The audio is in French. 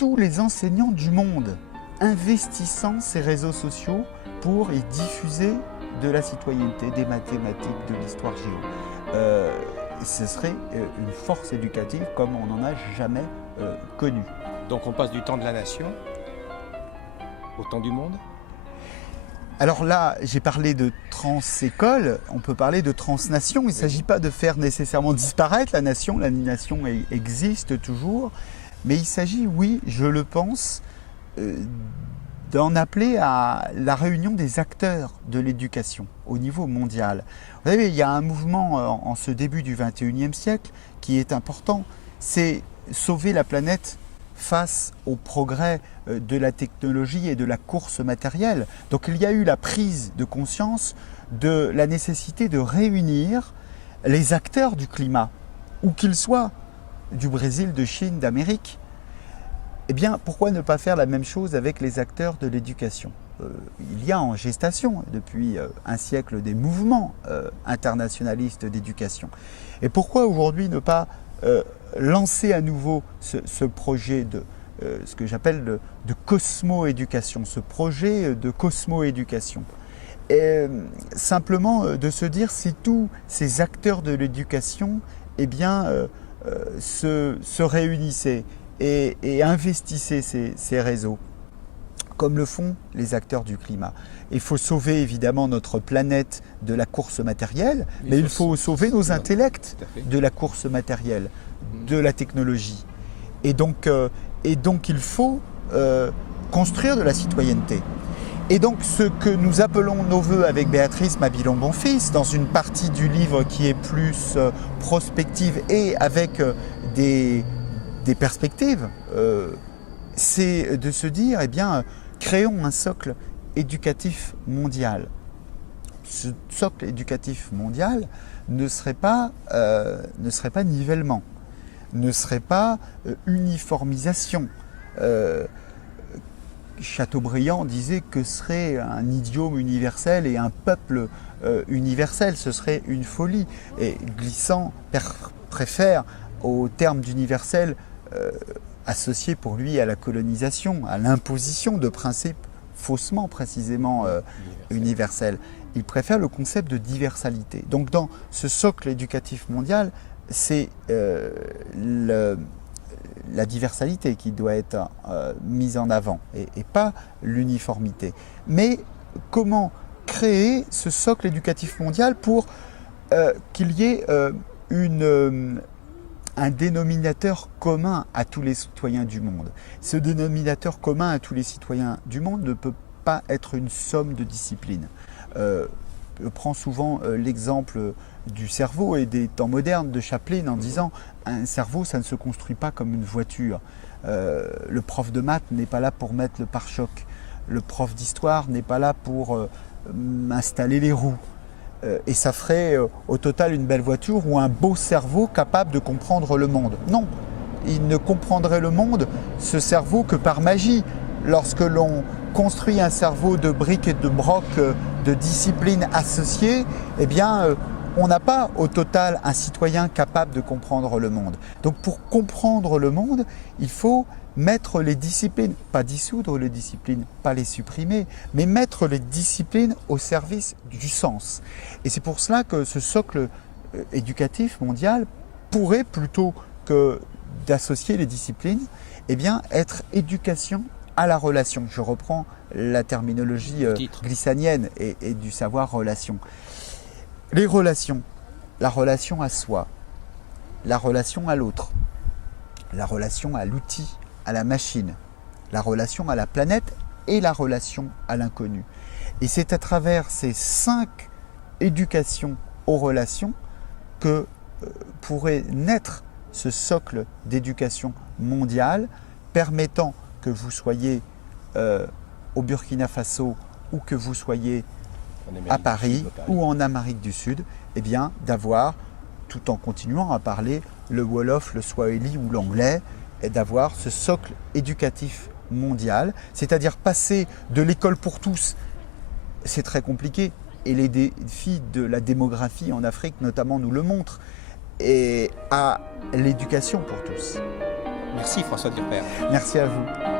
tous les enseignants du monde investissant ces réseaux sociaux pour y diffuser de la citoyenneté, des mathématiques, de l'histoire géo. Ce serait une force éducative comme on n'en a jamais connue. Donc on passe du temps de la nation au temps du monde? Alors là, j'ai parlé de trans-école, on peut parler de transnation. Il ne s'agit pas de faire nécessairement disparaître la nation existe toujours, mais il s'agit, oui, je le pense, d'en appeler à la réunion des acteurs de l'éducation au niveau mondial. Vous savez, il y a un mouvement en ce début du XXIe siècle qui est important, c'est sauver la planète face au progrès de la technologie et de la course matérielle. Donc il y a eu la prise de conscience de la nécessité de réunir les acteurs du climat, où qu'ils soient du Brésil, de Chine, d'Amérique. Eh bien, pourquoi ne pas faire la même chose avec les acteurs de l'éducation? Il y a en gestation depuis un siècle des mouvements internationalistes d'éducation. Et pourquoi aujourd'hui ne pas lancer à nouveau ce projet de ce que j'appelle de cosmo-éducation, ce projet de cosmo-éducation. Et simplement de se dire si tous ces acteurs de l'éducation eh bien, se réunissaient et investissaient ces réseaux, comme le font les acteurs du climat. Il faut sauver évidemment notre planète de la course matérielle, mais il faut sauver nos intellects de la course matérielle, de la technologie. Et donc il faut construire de la citoyenneté. Et donc ce que nous appelons nos voeux avec Béatrice Mabilon-Bonfils, dans une partie du livre qui est plus prospective et avec des perspectives, c'est de se dire, eh bien, créons un socle éducatif mondial. Ce socle éducatif mondial ne serait pas nivellement, ne serait pas uniformisation. Chateaubriand disait que serait un idiome universel et un peuple universel, ce serait une folie. Et Glissant préfère au terme d'universel associé pour lui à la colonisation, à l'imposition de principes faussement précisément universels. Il préfère le concept de diversalité. Donc dans ce socle éducatif mondial, c'est la diversalité qui doit être mise en avant et pas l'uniformité. Mais comment créer ce socle éducatif mondial pour qu'il y ait un dénominateur commun à tous les citoyens du monde. Ce dénominateur commun à tous les citoyens du monde ne peut pas être une somme de disciplines. Je prends souvent l'exemple du cerveau et des temps modernes de Chaplin en disant un cerveau, ça ne se construit pas comme une voiture. Le prof de maths n'est pas là pour mettre le pare-choc. Le prof d'histoire n'est pas là pour installer les roues. Et ça ferait au total une belle voiture ou un beau cerveau capable de comprendre le monde. Non, il ne comprendrait le monde, ce cerveau, que par magie. Lorsque l'on construit un cerveau de briques et de brocs, de disciplines associées, eh bien, on n'a pas au total un citoyen capable de comprendre le monde. Donc pour comprendre le monde, il faut mettre les disciplines, pas dissoudre les disciplines, pas les supprimer, mais mettre les disciplines au service du sens. Et c'est pour cela que ce socle éducatif mondial pourrait, plutôt que d'associer les disciplines, eh bien, être éducation à la relation. Je reprends la terminologie glissanienne et du savoir relation. Les relations, la relation à soi, la relation à l'autre, la relation à l'outil, à la machine, la relation à la planète et la relation à l'inconnu. Et c'est à travers ces 5 éducations aux relations que pourrait naître ce socle d'éducation mondiale permettant que vous soyez au Burkina Faso ou que vous soyez à Paris ou en Amérique du Sud, eh bien d'avoir, tout en continuant à parler le Wolof, le Swahili ou l'anglais, et d'avoir ce socle éducatif mondial, c'est-à-dire passer de l'école pour tous, c'est très compliqué, et les défis de la démographie en Afrique notamment nous le montrent, et à l'éducation pour tous. Merci François Durper. Merci à vous.